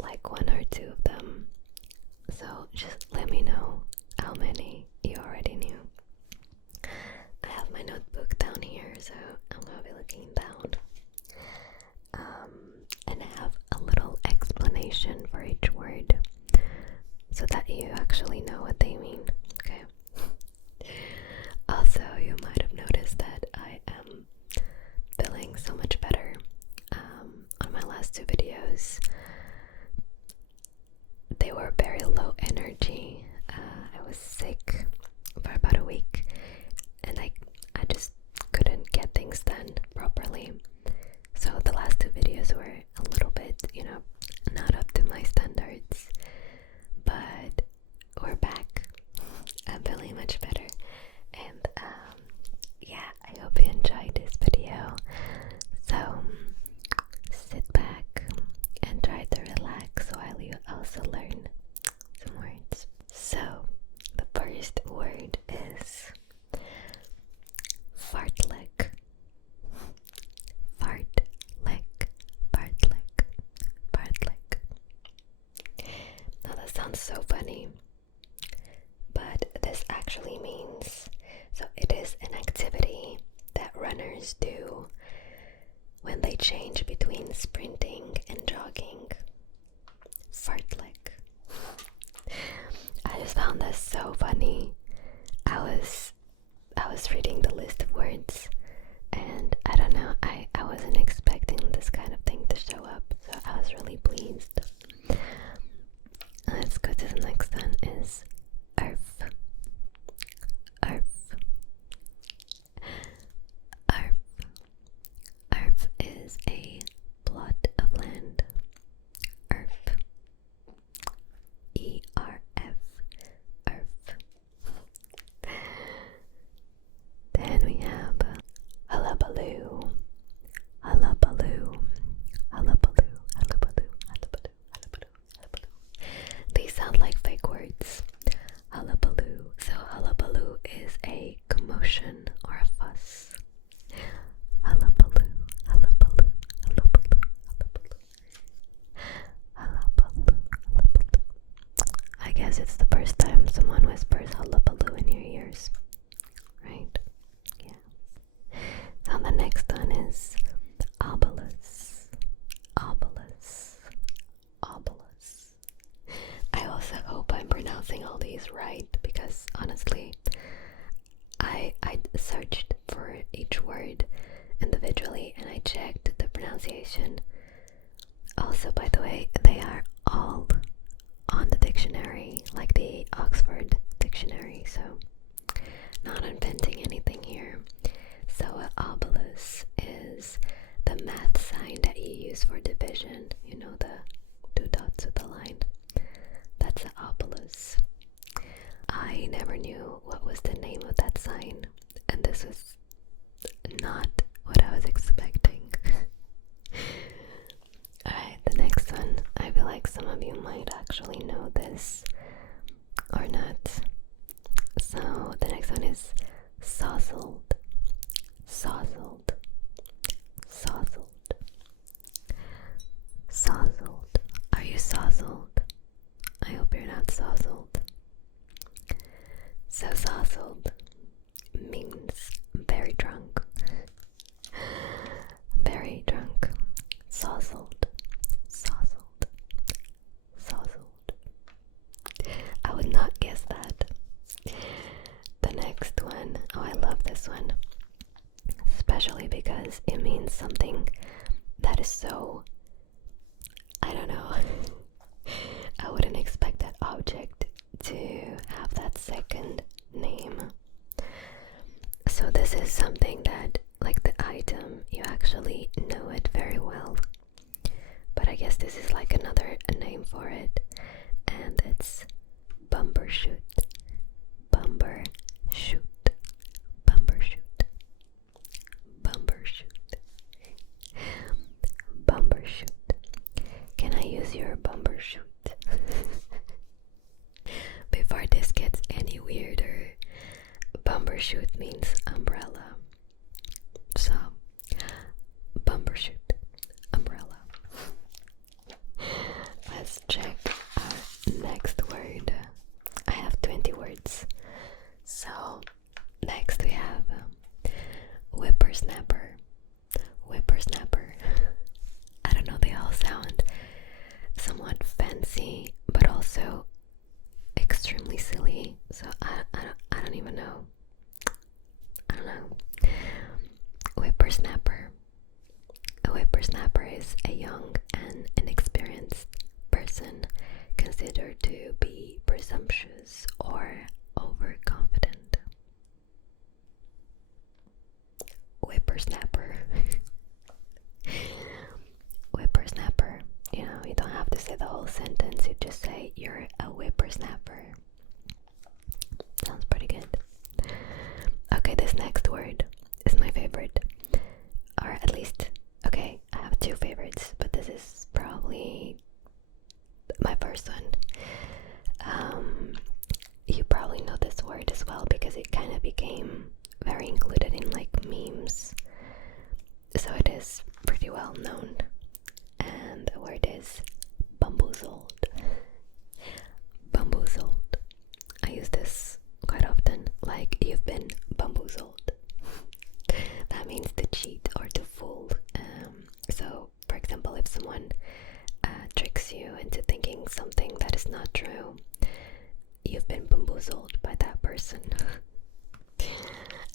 like one or two of them. So just let me know how many you already knew. I have my notebook down here, so I'm gonna be looking down. And I have a little explanation for each word so that you actually know what they mean, okay? Also, you might have noticed that I am feeling so much better. On my last two videos, they were very low energy. I was sick for about a week, and I just couldn't get things done properly. So the last two videos were a little bit, not up to my standards. But we're back. I'm feeling much better. And yeah, I hope you enjoyed this video. So sit back and try to relax while you also learn some words. So the first word is fartlek. Fartlek. Fartlek. Fartlek. Now that sounds so funny, but this actually means, so it is an activity that runners do when they change between sprinting and jogging. Fartlek. I just found this so funny. I was reading the list of words, and I don't know, I wasn't expecting this kind of thing to show up, so I was really pleased. Let's go to the next one, is Arf. Arf. Arf. Arf is a plot of land. Arf. E-R-F. Arf. Then we have hullabaloo. Hullabaloo. Hullabaloo. Hullabaloo. Hullabaloo. Hullabaloo. Hullabaloo. These sound like fake words. Hullabaloo. So hullabaloo is a commotion or a fuss. Hullabaloo. Hullabaloo. Hullabaloo. Hullabaloo. Hullabaloo. Hullabaloo. I guess it's the first time someone whispers hullabaloo in your ears, right? Yeah. So the next one is obelisk. Obelisk. Obelisk. I also hope I'm pronouncing all these right, because honestly, I searched for each word individually and I checked the pronunciation. Also, by the way, they are all on the dictionary, like the Oxford dictionary, so not inventing anything here. So an obelisk is the math sign that you use for division, the two dots with the line. That's an obelisk. I never knew what was the name of that sign, and this is not what I was expecting. Alright, the next one. I feel like some of you might actually know this or not. So the next one is sozzled. Sozzled. Sozzled. Sozzled. Are you sozzled? I hope you're not sozzled. So sozzled means very drunk. Very drunk. Sozzled. Sozzled. Sozzled. I would not guess that. The next one, oh, I love this one, especially because it means something that is so, I don't know, I wouldn't expect that object to have that second name. So this is something that, like the item, you actually know it very well, but I guess this is like another name for it, and it's bumbershoot. Bumbershoot. Bumbershoot. Bumbershoot. Bumbershoot. Can I use your bumbershoot? Before this gets any weirder, bumbershoot means umbrella. whole sentence, you just say you're a whippersnapper. Sounds pretty good. Okay, this next word is my favorite. Or at least, okay, I have two favorites, but this is probably my first one. You probably know this word as well because it kind of became very included in like memes. So it is pretty well known. And the word is bamboozled. Bamboozled. I use this quite often, like you've been bamboozled. That means to cheat or to fool. So, for example, if someone tricks you into thinking something that is not true, you've been bamboozled by that person.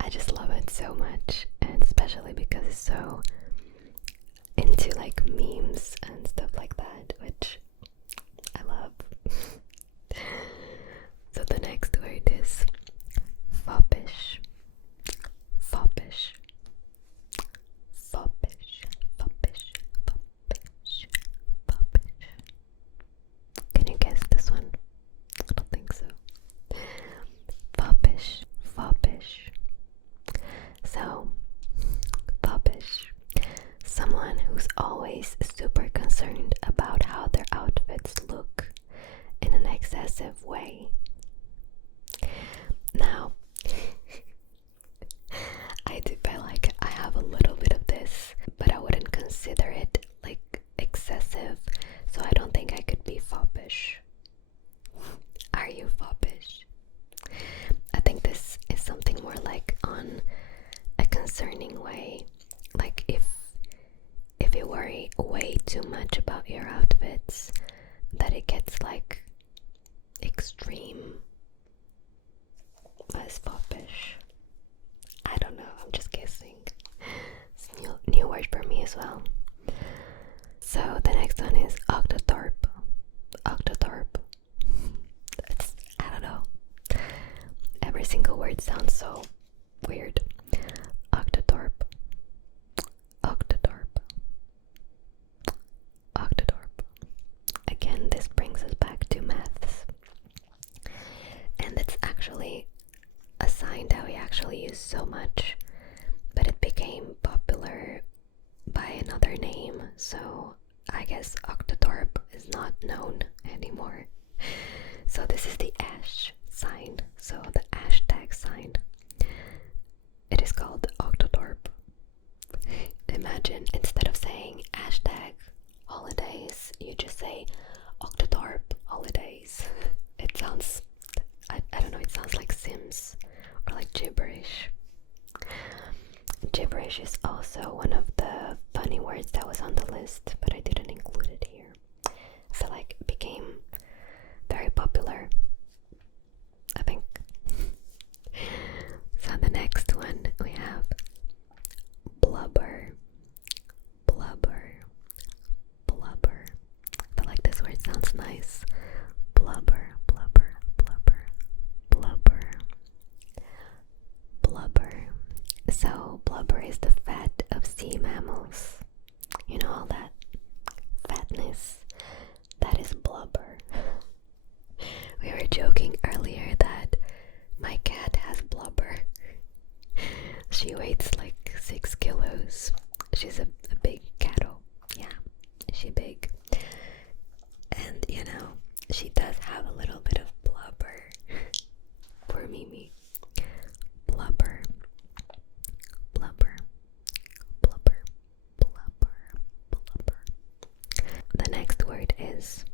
I just love it so much, and especially because it's so into like memes and stuff like that, which I love. So the next word is foppish. Foppish. Foppish. Foppish. Foppish. Foppish. Can you guess this one? I don't think so. Foppish. Foppish. So, foppish. Someone who's always super concerned about how their outfits look in an excessive way. Now, I do feel like I have a little bit of this, but I wouldn't consider it like excessive, so I don't think I could be foppish. Are you foppish? I think this is something more like on a concerning way, like if you worry way too much about your outfits, that it gets like extreme. As foppish. I don't know, I'm just guessing. It's a new word for me as well. So the next one is octothorpe. Octothorpe. I don't know. Every single word sounds so weird. Octothorpe. Octothorpe. Octothorpe. Again, this brings us back to maths. And it's actually a sign that we actually use so much, but it became popular by another name, so I guess octothorpe is not known anymore. So this is the ash sign, so the hashtag sign. It is called octothorpe. Imagine instead of saying hashtag holidays, you just say octothorpe holidays. It sounds, I don't know, it sounds like Sims or like gibberish. Gibberish is also one of the funny words that was on the list, but I didn't include it here. I feel like it became very popular, I think. So the next one we have blubber. Blubber. Blubber. I feel like this word sounds nice. Blubber, blubber, blubber, blubber, blubber. So blubber is the fat of sea mammals. You know, all that fatness. That is blubber. We were joking earlier that my cat has blubber. She weighs like 6 kilos. She's a big cattle. Yeah, she big. And you know, she does have a little bit of blubber. Poor Mimi. Blubber. Blubber. Blubber. Blubber. Blubber. The next word is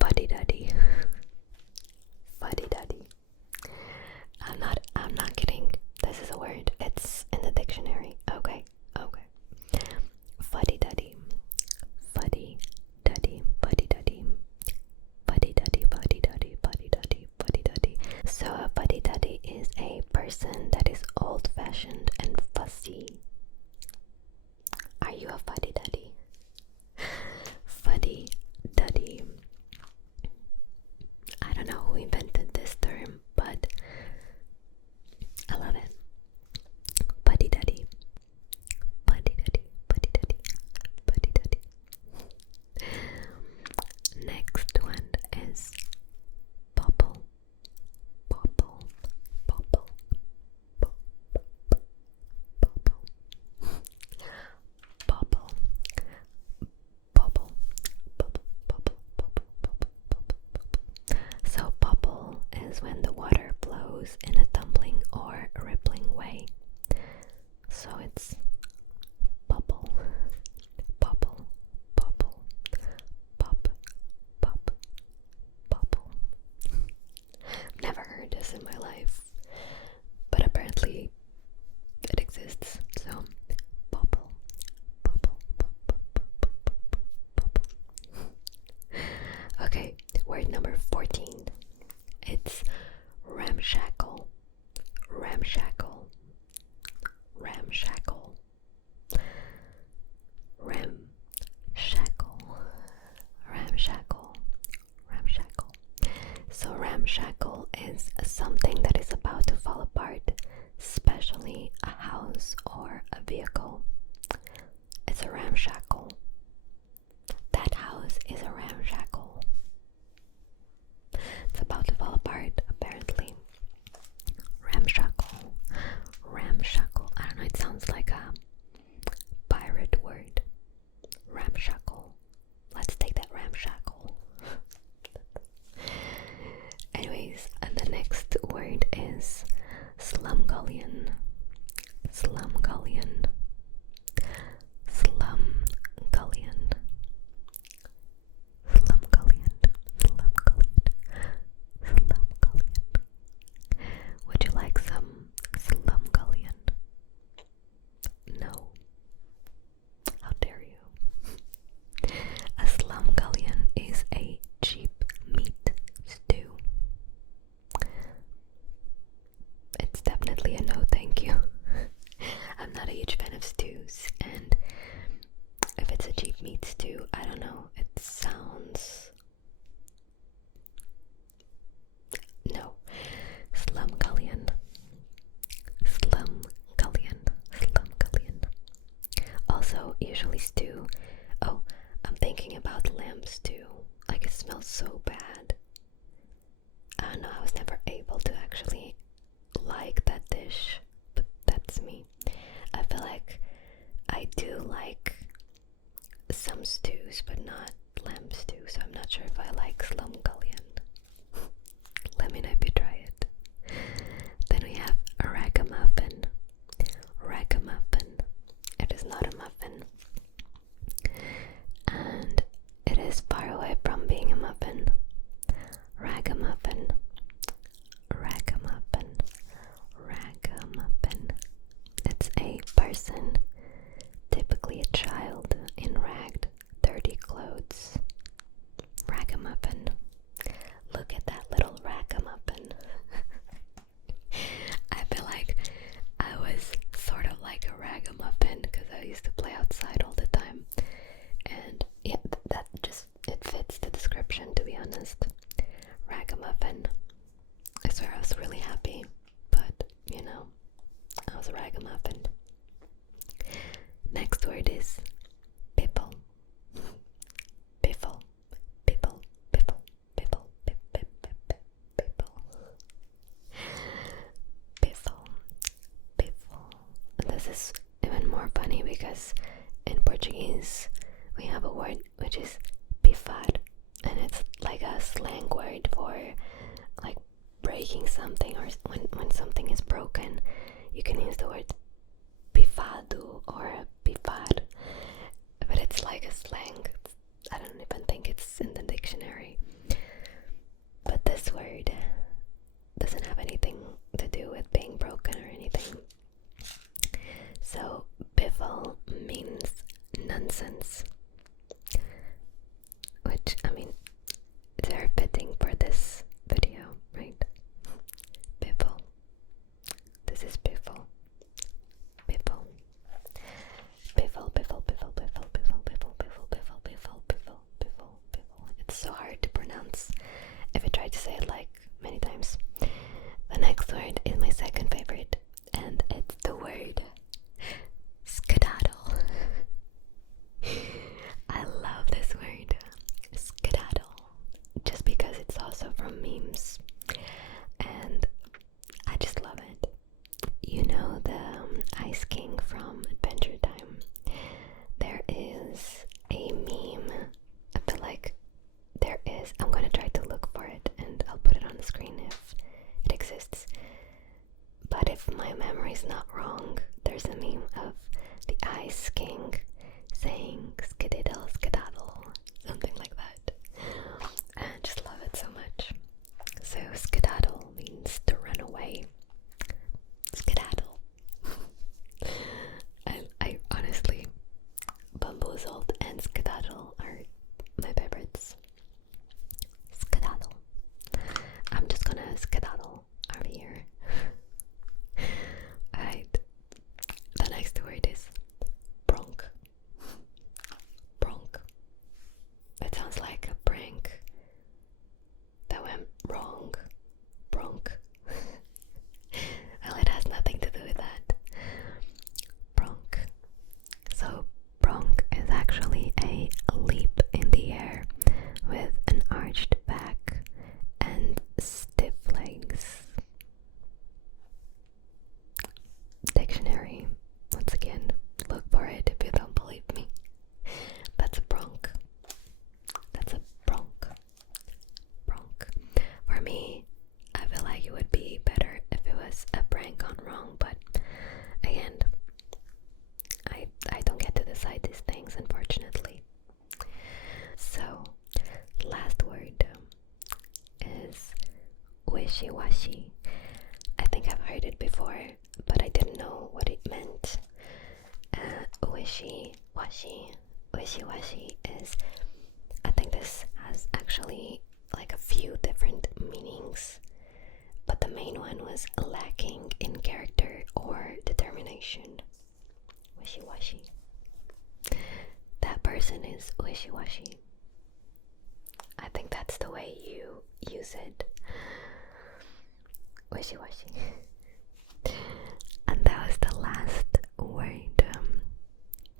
Fuddy-duddy. Fuddy-duddy. I'm not kidding. This is a word. It's in the dictionary. Okay. Fuddy-duddy. Fuddy-duddy. Fuddy-duddy. Fuddy-duddy. goes in a tumbling or rippling way. So it's bubble, bubble, bubble, pop, pop, bubble. Never heard this in my life, but apparently it exists. So bubble, bubble, bubble, bubble. Okay, word number 14. It's ramshackle, ramshackle, ramshackle, ramshackle, ramshackle, ramshackle. So ramshackle is something that is about to fall apart, especially a house or a vehicle. It's a ramshackle. That house is a ramshackle. It's about to fall apart, apparently. Ramshackle. Ramshackle. I don't know, it sounds like a pirate word. Ramshackle. Let's take that ramshackle. Anyways, and the next word is slumgullion. Slumgullion. Slumgullion. Slumgullion. Slumgullion. Slumgullion. Would you like some slumgullion? No. How dare you? A slumgullion is a cheap meat stew. It's definitely a no thank you. I'm not a huge fan of stews, and if it's a cheap meat stew, I don't know, it sounds... No. Slumgullion. Slumgullion. Slumgullion. Also, usually stew. Oh, I'm thinking about lamb stew. Like, it smells so bad. I don't know, I was never able to actually like that dish, but that's me. I feel like I do like some stews, but not lamb stew, so I'm not sure if I like slumgullion. Let me know if you try it. Then we have a ragamuffin. Ragamuffin. It is not a muffin. And it is far away from being a muffin. Ragamuffin. Ragamuffin. Ragamuffin. It's a person, typically a child, in ragged, dirty clothes. Ragamuffin. Look at that little ragamuffin. I feel like I was sort of like a ragamuffin because I used to play outside all the time. And yeah, that just, it fits the description, to be honest. Ragamuffin. I swear I was really happy, but you know, I was a ragamuffin. Next word is piffle. Piffle. Piffle. Piffle. Piffle. Piffle. Piffle. Piffle. This is even more funny because in Portuguese we have a word which is pifar, and it's like a slang word for like breaking something, or when something is broken, you can use the word pifado or pifar, but it's like a slang. I don't even think it's in the dictionary. But this word doesn't have anything to do with being broken or anything. So piffle means nonsense, which, I mean, it's very fitting for this video, right? Piffle. This is piffle. Piffle. Piffle, piffle, piffle, piffle, piffle, piffle, piffle, piffle, piffle, piffle, piffle, piffle. It's so hard to pronounce if I try to say it like many times. The next word is my second favorite, and it's the word skedaddle. I love this word, skedaddle, just because it's also from memes, and I just love it. You know the Ice King from Adventure Time? There is a meme, I feel like there is, I'm gonna try to look for it and I'll put it on the screen if it exists, my memory's not wrong, there's a meme of the Ice King saying skedaddle, skedaddle, something like that. And I just love it so much. So skedaddle means to run away. Skedaddle. I honestly, bamboozled and skedaddle are my favorites. Skedaddle. I'm just gonna skedaddle out of here. Alright. The next word is bronk. Bronk. It sounds like a prank that went wrong. Bronk. Well, it has nothing to do with that. Bronk. So, bronk is actually a leap in the air with an arched back and stiff legs. Dictionary. Once again, look for it if you don't believe me. That's a bronk. That's a bronk. Bronk. For me, I feel like it would be better if it was a prank gone wrong, but again, I don't get to decide these things, unfortunately. So, last word is wishy-washy. I think I've heard it before, but I didn't know what it meant. Wishy-washy. Wishy-washy is, I think this has actually like a few different meanings, but the main one was lacking in character or determination. Wishy-washy. That person is wishy-washy. I think that's the way you use it. Wishy-washy. And that was the last word.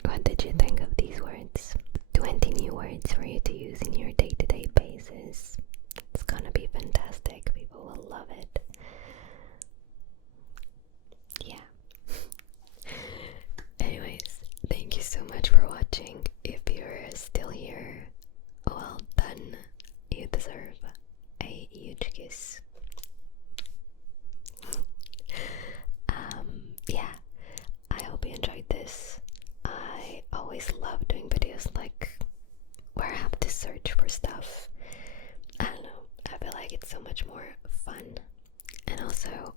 What did you think of these words? 20 new words for you to use in your day-to-day basis. It's gonna be fantastic. People will love it. Yeah. Anyways, thank you so much for watching. If you're still here, well done. You deserve a huge kiss. Yeah, I hope you enjoyed this. I always love doing videos like where I have to search for stuff. I don't know, I feel like it's so much more fun. And also,